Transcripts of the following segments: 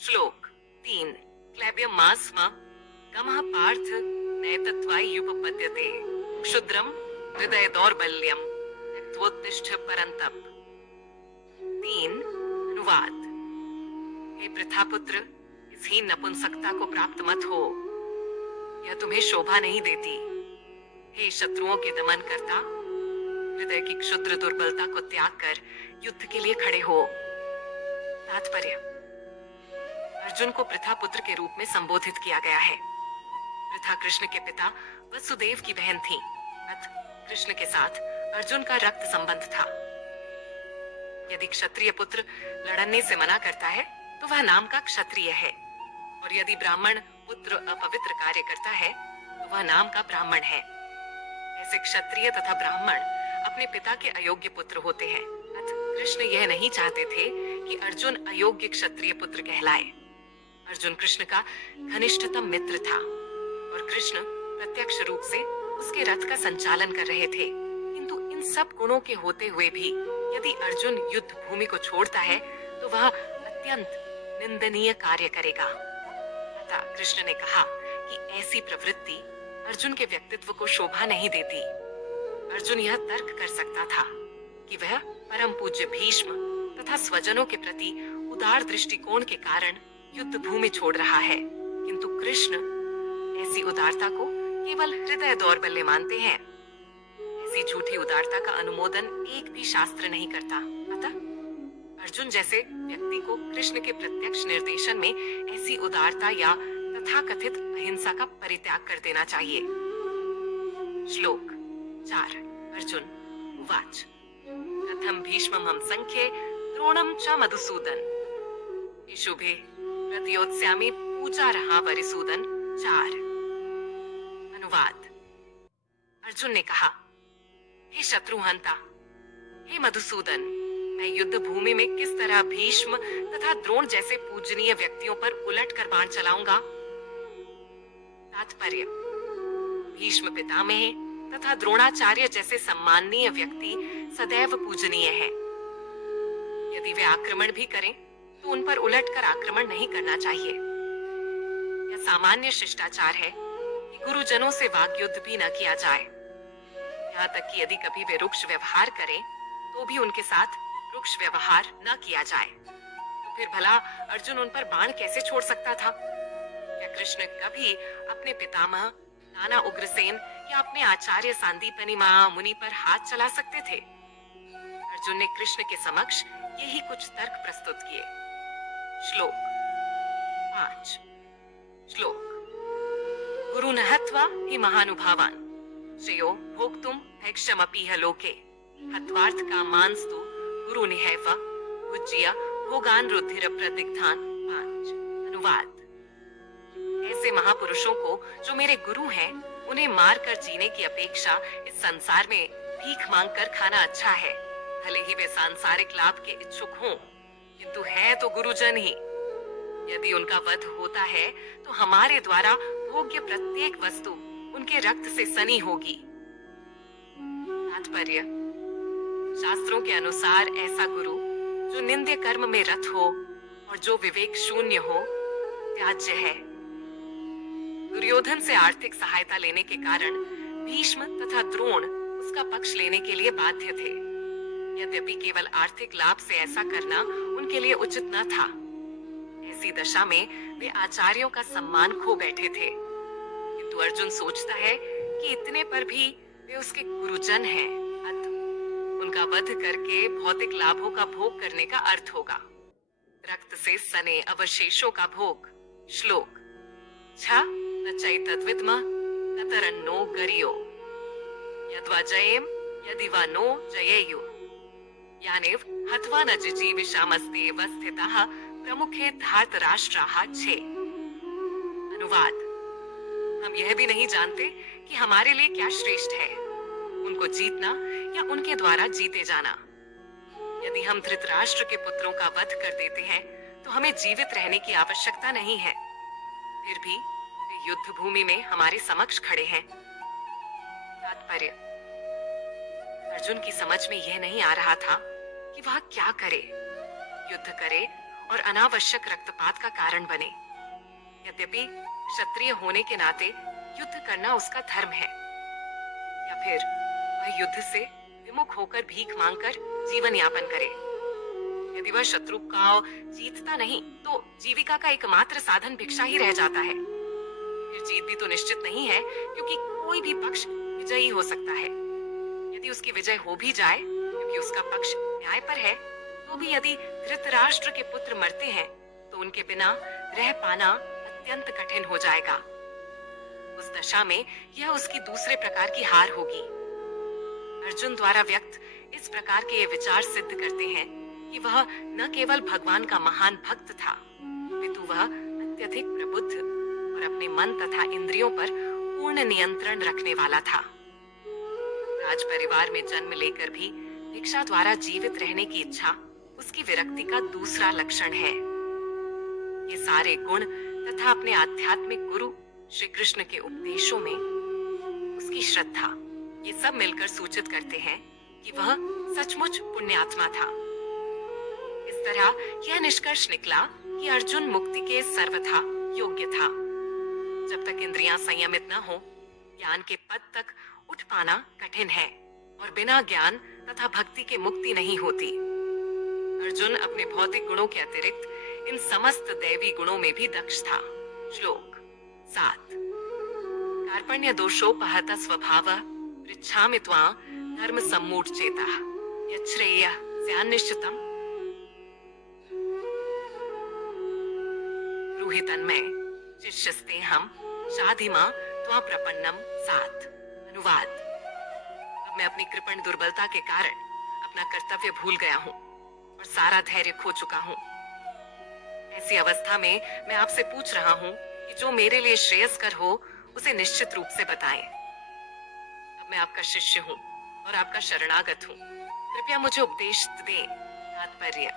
श्लोक 3 क्लैब्यमास्म गमः पार्थ नैतत्वायुपपद्यते क्षुद्रम हृदय दौर्बल्यम त्यक्त्वोत्तिष्ठ परंतप। 3 अनुवाद। हे प्रथापुत्र, इस हीन नपुंसकता को प्राप्त मत हो, यह तुम्हें शोभा नहीं देती। हे शत्रुओं के दमन करता, हृदय की क्षुद्र दुर्बलता को त्याग कर युद्ध के लिए खड़े हो। तात्पर्य: अर्जुन को प्रथापुत्र के रूप में संबोधित किया गया है। प्रथा कृष्ण के पिता वसुदेव की बहन थी, अतः कृष्ण के साथ अर्जुन का रक्त संबंध था। यदि क्षत्रिय पुत्र लड़ने से मना करता है तो वह नाम का क्षत्रिय है, और यदि ब्राह्मण पुत्र अपवित्र कार्य करता है तो वह नाम का ब्राह्मण है। ऐसे क्षत्रिय तथा ब्राह्मण अपने पिता के अयोग्य पुत्र होते हैं। अतः कृष्ण यह नहीं चाहते थे कि अर्जुन अयोग्य क्षत्रिय पुत्र कहलाए। अर्जुन कृष्ण का घनिष्ठतम मित्र था और कृष्ण प्रत्यक्ष रूप से उसके रथ का संचालन कर रहे थे। किंतु इन सब गुणों के होते हुए भी यदि अर्जुन युद्ध भूमि को छोड़ता है तो वह अत्यंत निंदनीय कार्य करेगा। अतः कृष्ण ने कहा कि ऐसी प्रवृत्ति अर्जुन के व्यक्तित्व को शोभा नहीं देती। अर्जुन यह तर्क कर सकता था कि वह परम पूज्य भीष्म तथा स्वजनों के प्रति उदार दृष्टिकोण के कारण युद्ध भूमि छोड़ रहा है, किंतु कृष्ण ऐसी उदारता को केवल हृदय दौर्बल्य मानते हैं। ऐसी झूठी उदारता का अनुमोदन एक भी शास्त्र नहीं करता। अतः अर्जुन जैसे व्यक्ति को कृष्ण के प्रत्यक्ष निर्देशन में ऐसी उदारता या तथाकथित अहिंसा का परित्याग कर देना चाहिए। श्लोक 4 अर्जुन उवाच कथम भीष्मं संख्ये द्रोणं च मधुसूदन शुभे प्रतियोत्स्यामि पूजा रहा वरिसूदन। 4 अनुवाद। अर्जुन ने कहा, हे शत्रुहंता, हे मधुसूदन, मैं युद्ध भूमि में किस तरह भीष्म तथा द्रोण जैसे पूजनीय व्यक्तियों पर उलटकर बाण चलाऊंगा। तात्पर्य: भीष्म पितामह तथा द्रोणाचार्य जैसे सम्माननीय व्यक्ति सदैव पूजनीय हैं। यदि वे आक्रमण भी करें तो उन पर उलटकर आक्रमण नहीं करना चाहिए। यह सामान्य शिष्टाचार है कि गुरुजनों से वाग्युद्ध भी न किया जाए। यहाँ तक कि यदि कभी वे रुक्ष व्यवहार करें तो भी उनके साथ रुक्ष व्यवहार न किया जाए। तो फिर भला अर्जुन उन पर बाण कैसे छोड़ सकता था? क्या कृष्ण कभी अपने पितामह नाना उग्रसेन या अपने आचार्य सांदीपनि महामुनि पर हाथ चला सकते थे? अर्जुन ने कृष्ण के समक्ष यही कुछ तर्क प्रस्तुत किए। श्लोक 5 श्लोक गुरु नहत्वा हि महानुभावान श्रेयो भोक्तुम भैक्षमपीह लोके हत्वार्थ कामांस्तु गुरु निहैव भुज्य भोगान रुधिर प्रदिग्धान। 5 अनुवाद। ऐसे महापुरुषों को जो मेरे गुरु हैं, उन्हें मार कर जीने की अपेक्षा इस संसार में भीख मांग कर खाना अच्छा है। भले ही वे सांसारिक लाभ के इच्छुक हों, किंतु है तो गुरुजन ही। यदि उनका वध होता है तो हमारे द्वारा भोग्य प्रत्येक वस्तु उनके रक्त से सनी होगी। तात्पर्य: शास्त्रों के अनुसार ऐसा गुरु जो निंद्य कर्म में रत हो और जो विवेक शून्य हो, त्याज्य है। दुर्योधन से आर्थिक सहायता लेने के कारण भीष्म तथा द्रोण उसका पक्ष लेने के लिए बाध्य थे। यद्यपि केवल आर्थिक लाभ से ऐसा करना उनके लिए उचित न था। ऐसी दशा में वे आचार्यों का सम्मान खो बैठे थे। किंतु अर्जुन सोचता है कि इतने पर भी वे उसके गुरुजन हैं, अतः उनका वध करके भौतिक लाभों का भोग करने का अर्थ होगा, रक्त से सने अवशेषों का भोग। श्लोक 6 न चैतद्विद्मः कतरन्नो गरियो यद्वा जयेम यदि वा नो जयेयु यानेव हत्वा न जिजीविषामस्तेव स्थितः प्रमुखे धार्तराष्ट्राः 6 अनुवाद। हम यह भी नहीं जानते कि हमारे लिए क्या श्रेष्ठ है, उनको जीतना या उनके द्वारा जीते जाना। यदि हम धृतराष्ट्र के पुत्रों का वध कर देते हैं तो हमें जीवित रहने की आवश्यकता नहीं है। फिर भी वे युद्ध भूमि में हमारे समक्ष खड़े हैं। तात्पर्य: अर्जुन की समझ में यह नहीं आ रहा था कि वह क्या करे, युद्ध करे, और अनावश्यक रक्तपात का कारण बने। यद्यपि क्षत्रिय होने के नाते युद्ध करना उसका धर्म है, या फिर वह युद्ध से विमुख होकर भीख मांगकर जीवन यापन करे। यदि वह शत्रु का जीतता नहीं तो जीविका का एकमात्र साधन भिक्षा ही रह जाता है। फिर जीत भी तो निश्चित नहीं है, क्योंकि कोई भी पक्ष विजयी हो सकता है। यदि उसकी विजय हो भी जाए, क्योंकि उसका पक्ष न्याय पर है, तो भी यदि धृतराष्ट्र के पुत्र मरते हैं तो उनके बिना रह पाना अत्यंत कठिन हो जाएगा। उस दशा में यह उसकी दूसरे प्रकार की हार होगी। अर्जुन द्वारा व्यक्त इस प्रकार के ये विचार सिद्ध करते हैं कि वह न केवल भगवान का महान भक्त था, अपितु वह अत्यधिक प्रबुद्ध और अपने मन तथा इंद्रियों पर पूर्ण नियंत्रण रखने वाला था। राज परिवार में जन्म लेकर भी भिक्षा द्वारा जीवित रहने की इच्छा उसकी विरक्ति का दूसरा लक्षण है। ये सारे गुण तथा अपने आध्यात्मिक गुरु श्री कृष्ण के उपदेशों में उसकी श्रद्धा, ये सब मिलकर सूचित करते हैं कि वह सचमुच पुण्यात्मा था। इस तरह यह निष्कर्ष निकला कि अर्जुन मुक्ति के सर्वथा योग्य था। जब तक इंद्रियां संयमित न हो, ज्ञान के पद तक उठ पाना कठिन है, और बिना ज्ञान तथा भक्ति के मुक्ति नहीं होती। अर्जुन अपने भौतिक गुणों के अतिरिक्त इन समस्त दैवी गुणों में भी दक्ष था। श्लोक 7। कार्पण्य दोषोपहत स्वभाव पृच्छामि त्वां धर्म सम्मूढ़ चेता यच्छ्रेयः स्यान्निश्चितम् ब्रूहि तन्मे शिष्यस्ते हम शाधिमा त्वां प्रपन्नम। 7। अनुवाद। अब मैं अपनी कृपण दुर्बलता के कारण अपना कर्तव्य भूल गया हूँ और सारा धैर्य खो चुका हूँ। ऐसी अवस्था में मैं आपसे पूछ रहा हूँ कि जो मेरे लिए श्रेयस्कर हो उसे निश्चित रूप से बताएं। अब मैं आपका शिष्य हूँ और आपका शरणागत हूँ, कृपया मुझे उपदेश दें। तात्पर्य,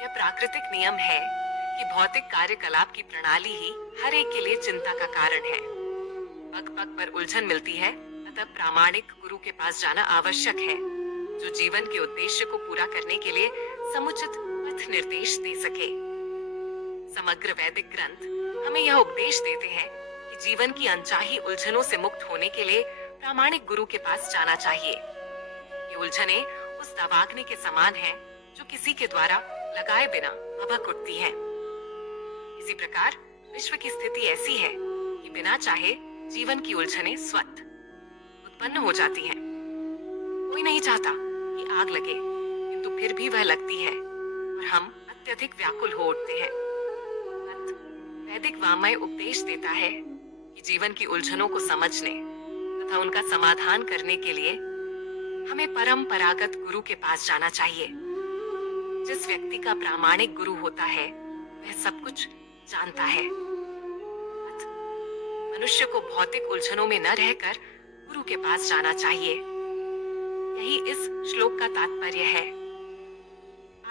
यह प्राकृतिक नियम है कि भौतिक कार्यकलाप की प्रणाली ही हर एक के लिए चिंता का कारण है। पग पग पर उलझन मिलती है, अतः प्रामाणिक गुरु के पास जाना आवश्यक है, जो जीवन के उद्देश्य को पूरा करने के लिए समुचित पथ निर्देश दे सके। समग्र वैदिक ग्रंथ हमें यह उपदेश देते हैं कि जीवन की अनचाही उलझनों से मुक्त होने के लिए प्रामाणिक गुरु के पास जाना चाहिए। ये उलझने उस दवाग्नि के समान हैं जो किसी के द्वारा लगाए बिना भभक उठती हैं। इसी प्रकार विश्व की स्थिति ऐसी है कि बिना चाहे जीवन की उलझने स्वतः उत्पन्न हो जाती हैं। कोई नहीं चाहता कि आग लगे, किंतु फिर भी वह लगती है और हम अत्यधिक व्याकुल हो उठते हैं। वैदिक वाङ्मय उपदेश देता है कि जीवन की उलझनों को समझने तथा उनका समाधान करने के लिए हमें परंपरागत गुरु के पास जाना चाहिए। जिस व्यक्ति का प्रामाणिक गुरु होता है वह सब कुछ जानता है। मनुष्य को भौतिक उलझनों में न रहकर गुरु के पास जाना चाहिए। यही इस श्लोक का तात्पर्य है।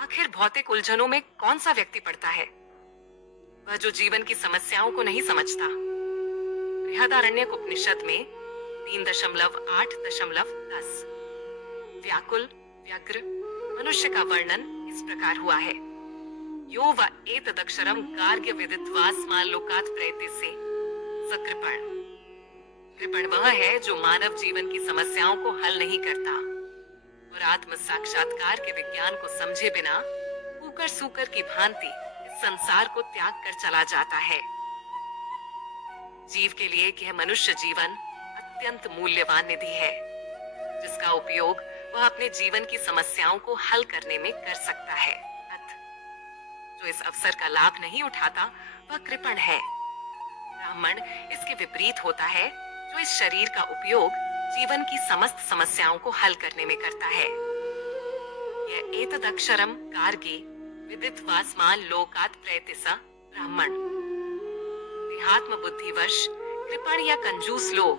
आखिर भौतिक उलझनों में कौन सा व्यक्ति पड़ता है? वह जो जीवन की समस्याओं को नहीं समझता। बृहदारण्यक उपनिषद में 3.8.10 व्याकुल व्यग्र मनुष्य का वर्णन इस प्रकार हुआ है। यो व एतदक्षरम गार्ग्य विदित्वास्मान् लोकात् प्रयतिसे स कृपण। कृपण वह है जो मानव जीवन की समस्याओं को हल नहीं करता और आत्म साक्षात्कार के विज्ञान को समझे बिना ऊकर सूकर की भांति इस संसार को त्याग कर चला जाता है। जीव के लिए यह मनुष्य जीवन अत्यंत मूल्यवान निधि है, जिसका उपयोग वह अपने जीवन की समस्याओं को हल करने में कर सकता है। जो इस अवसर का लाभ नहीं उठाता वह कृपण है। ब्राह्मण इसके विपरीत होता है, जो इस शरीर का उपयोग जीवन की समस्त समस्याओं को हल करने में करता है। यह एतदक्षरम गार्गी विदित्वास्मान् लोकात् प्रयतिसा ब्राह्मण। देहात्म बुद्धिवश कृपण या कंजूस लोग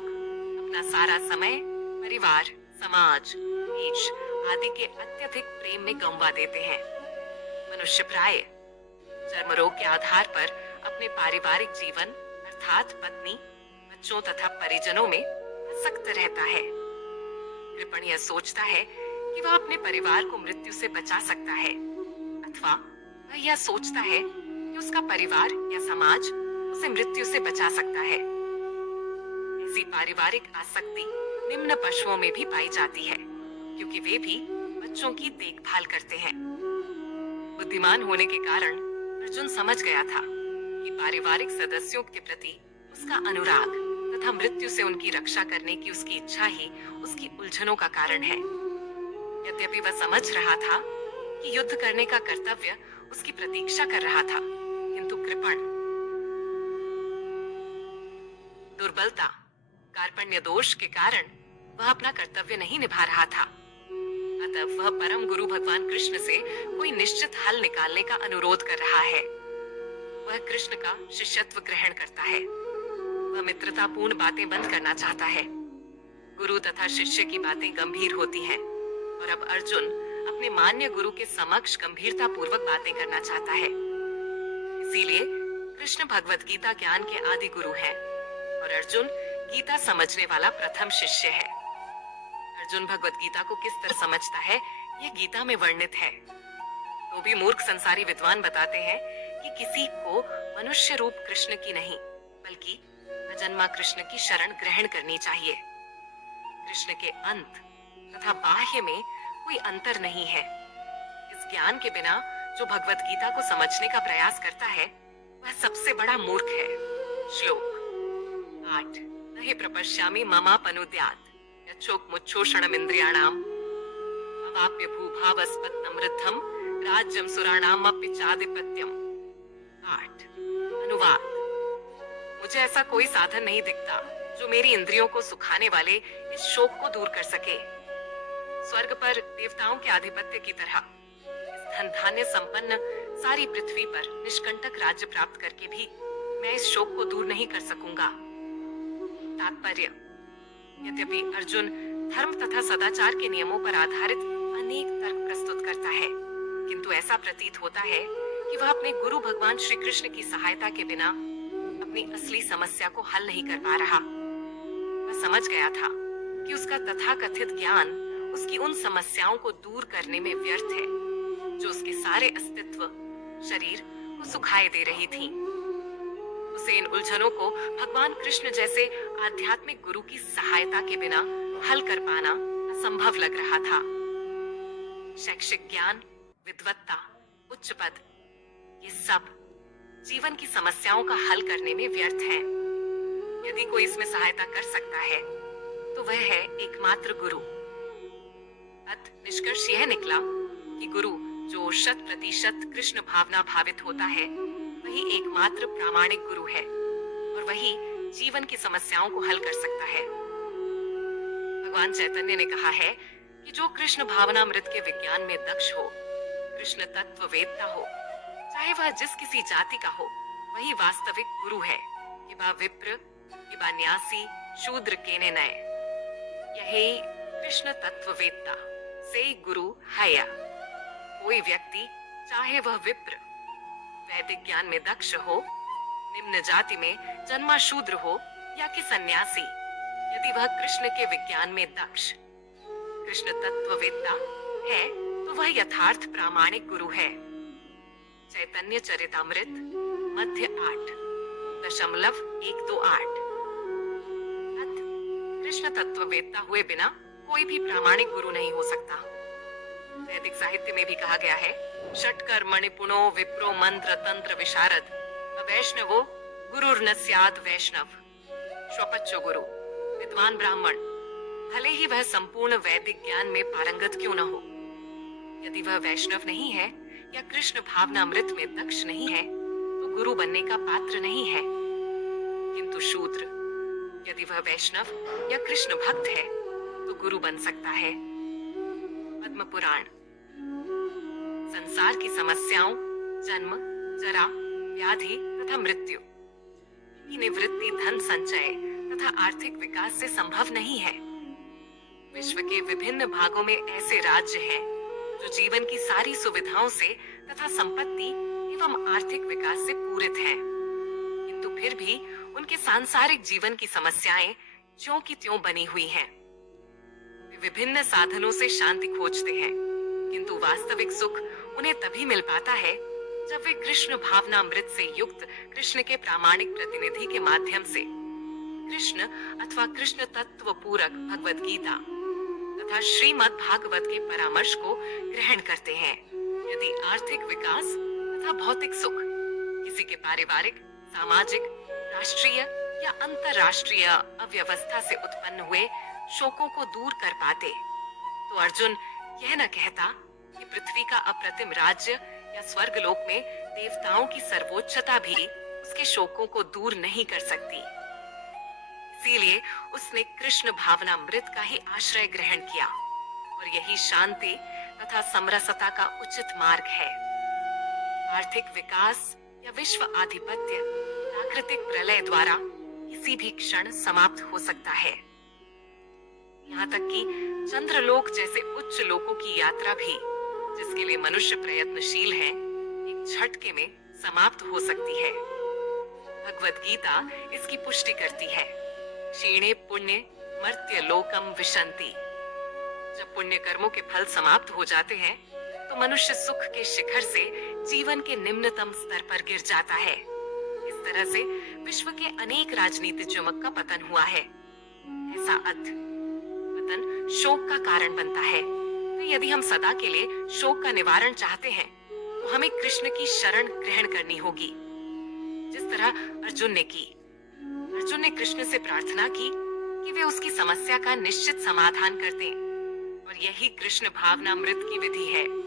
अपना सारा समय परिवार, समाज, देश आदि के अत्यधिक प्रेम में गंवा देते हैं। मनुष्य प्राय चर्म रोग के आधार पर अपने पारिवारिक जीवन अर्थात पत्नी, बच्चों तथा परिजनों में आसक्त रहता है। कृपण यह सोचता है कि वह अपने परिवार को मृत्यु से बचा सकता है अथवा वह यह सोचता है कि उसका परिवार या समाज उसे मृत्यु से बचा सकता है। ऐसी पारिवारिक आसक्ति निम्न पशुओं में भी पाई जाती है, क्योंकि वे भी बच्चों की देखभाल करते हैं। बुद्धिमान होने के कारण अर्जुन समझ गया था कि पारिवारिक सदस्यों के प्रति उसका अनुराग तथा मृत्यु से उनकी रक्षा करने की उसकी इच्छा ही उसकी उलझनों का कारण है। यद्यपि वह समझ रहा था कि युद्ध करने का कर्तव्य उसकी प्रतीक्षा कर रहा था, किंतु कृपण, दुर्बलता, कार्पण्य दोष के कारण वह अपना कर्तव्य नहीं निभा रहा था। अतः वह परम गुरु भगवान कृष्ण से कोई निश्चित हल निकालने का अनुरोध कर रहा है। वह कृष्ण का शिष्यत्व ग्रहण करता है। वह मित्रतापूर्ण बातें बंद करना चाहता है। गुरु तथा शिष्य की बातें गंभीर होती हैं, और अब अर्जुन अपने मान्य गुरु के समक्ष गंभीरता पूर्वक बातें करना चाहता है। इसीलिए कृष्ण भगवत गीता ज्ञान के आदि गुरु हैं, और अर्जुन गीता समझने वाला प्रथम शिष्य है। अर्जुन भगवत गीता को किस तरह समझता है, यह गीता में वर्णित है। तो भी मूर्ख संसारी विद्वान बताते हैं कि किसी को मनुष्य रूप कृष्ण की नहीं, बल्कि अजन्मा कृष्ण की शरण ग्रहण करनी चाहिए। कृष्ण के अंत तथा बाह्य में कोई अंतर नहीं है। इस ज्ञान के बिना जो भगवत गीता को समझने का प्रयास करता है, वह सबसे बड़ा मूर्ख है। श्लोक 8 न हि प्रपश्यामि ममापनुद्यात् यच्छोक मुच्छोषणमिन्द्रियाणाम् अवाप्य भूभावस्पत्नमृद्धम् राज्यं सुराणामपि चाधिपत्यम्। 8 अनुवाद। मुझे ऐसा कोई साधन नहीं दिखता जो मेरी इंद्रियों को सुखाने वाले इस शोक को दूर कर सके। स्वर्ग पर देवताओं के आधिपत्य की तरह इस धन धान्य संपन्न सारी पृथ्वी पर निष्कंटक राज्य प्राप्त करके भी मैं इस शोक को दूर नहीं कर सकूंगा। तात्पर्य। यद्यपि अर्जुन धर्म तथा सदाचार के नियमों पर आधारित अनेक तर्क प्रस्तुत करता है, किंतु ऐसा प्रतीत होता है कि वह अपने गुरु भगवान श्री कृष्ण की सहायता के बिना अपनी असली समस्या को हल नहीं कर पा रहा। वह समझ गया था कि उसका तथाकथित ज्ञान उसकी उन समस्याओं को दूर करने में व्यर्थ है जो उसके सारे अस्तित्व, शरीर को सुखाए दे रही थी। उसे इन उलझनों को भगवान कृष्ण जैसे आध्यात्मिक गुरु की सहायता के बिना हल कर पाना असंभव लग रहा था। शैक्षिक ज्ञान, विद्वत्ता, उच्च पद, ये सब जीवन की समस्याओं का हल करने में व्यर्थ है। यदि कोई इसमें सहायता कर सकता है तो वह है एकमात्र गुरु। अत निष्कर्ष यह निकला कि गुरु जो 100% कृष्ण भावना भावित होता है, वही एकमात्र प्रामाणिक गुरु है, और वही जीवन की समस्याओं को हल कर सकता है। भगवान चैतन्य ने कहा है कि जो कृष्ण भावनामृत के विज्ञान में दक्ष हो, कृष्ण तत्व वेदता हो, चाहे वह जिस किसी जाति का हो, वही वास्तविक गुरु है। कि बा विप्र, कि बा न्यासी, शूद्र केने नए, यही कृष्ण तत्व वेदता से गुरु है। कोई व्यक्ति, चाहे वह विप्र, वैदिक ज्ञान में दक्ष हो, निम्न जाति में जन्मा शूद्र हो, या कि सन्यासी, यदि वह कृष्ण के विज्ञान में दक्ष, कृष्ण तत्ववेत्ता है, तो वह यथार्थ प्रामाणिक गुरु है। चैतन्य चरितामृत मध्य 8.128। कृष्ण तत्ववेत्ता हुए बिना कोई भी प्रामाणिक गुरु नहीं हो सकता। वैदिक साहित्य में भी कहा गया है, षट्कर्म निपुणो विप्रो मंत्र तंत्र विशारद वैष्णवो गुरुर्न स्याद वैष्णव। स्वपच्चो गुरु, विद्वान ब्राह्मण, भले ही वह संपूर्ण वैदिक ज्ञान में पारंगत क्यों न हो, यदि वह वैष्णव नहीं है या कृष्ण भावनामृत में दक्ष नहीं है, तो गुरु बनने का पात्र नहीं है। किंतु शूद्र, यदि वह वैष्णव या कृष्ण भक्त है, तो गुरु बन सकता है। पद्म पुराण। संसार की समस्याओं, जन्म, जरा, व्याधि तथा मृत्यु की निवृत्ति धन संचय तथा आर्थिक विकास से संभव नहीं है। विश्व के विभिन्न भागों में ऐसे राज्य हैं जो जीवन की सारी सुविधाओं से तथा संपत्ति एवं आर्थिक विकास से पूरित हैं, किंतु फिर भी उनके सांसारिक जीवन की समस्याएं ज्यों की त्यों बनी हुई हैं। वे विभिन्न साधनों से शांति खोजते हैं, किंतु वास्तविक सुख उन्हें तभी मिल पाता है जब वे कृष्ण भावनामृत से युक्त कृष्ण के प्रामाणिक प्रतिनिधि के माध्यम से कृष्ण अथवा कृष्ण तत्व पूरक भगवत गीता तथा श्रीमद् भागवत के परामर्श को ग्रहण करते हैं। यदि आर्थिक विकास तथा भौतिक सुख किसी के पारिवारिक, सामाजिक, राष्ट्रीय या अंतरराष्ट्रीय अव्यवस्था से उत्पन्न हुए शोकों को दूर कर पाते, तो अर्जुन यह न कहता कि पृथ्वी का अप्रतिम राज्य या स्वर्गलोक में देवताओं की सर्वोच्चता भी उसके शोकों को दूर नहीं कर सकती। इसीलिए उसने कृष्ण भावनामृत का ही आश्रय ग्रहण किया और यही शांति तथा समरसता का उचित मार्ग है। आर्थिक विकास या विश्व आधिपत्य प्राकृतिक प्रलय द्वारा किसी भी क्षण समाप्त हो सकता है। यहाँ तक कि चंद्रलोक जैसे उच्च लोकों की यात्रा भी, जिसके लिए मनुष्य प्रयत्नशील है, एक झटके में समाप्त हो सकती है। भगवत गीता इसकी पुष्टि करती है। क्षीणे पुण्य मर्त्य लोकम विशंति। जब पुण्य कर्मों के फल समाप्त हो जाते हैं, तो मनुष्य सुख के शिखर से जीवन के निम्नतम स्तर पर गिर जाता है। इस तरह से विश्व के अनेक राजनीतिज्ञों का पतन हुआ है। ऐसा पतन शोक का कारण बनता है। तो यदि हम सदा के लिए शोक का निवारण चाहते हैं, तो हमें कृष्ण की शरण ग्रहण करनी होगी, जिस तरह अर्जुन ने की। अर्जुन ने कृष्ण से प्रार्थना की कि वे उसकी समस्या का निश्चित समाधान कर दें, और यही कृष्ण भावनामृत की विधि है।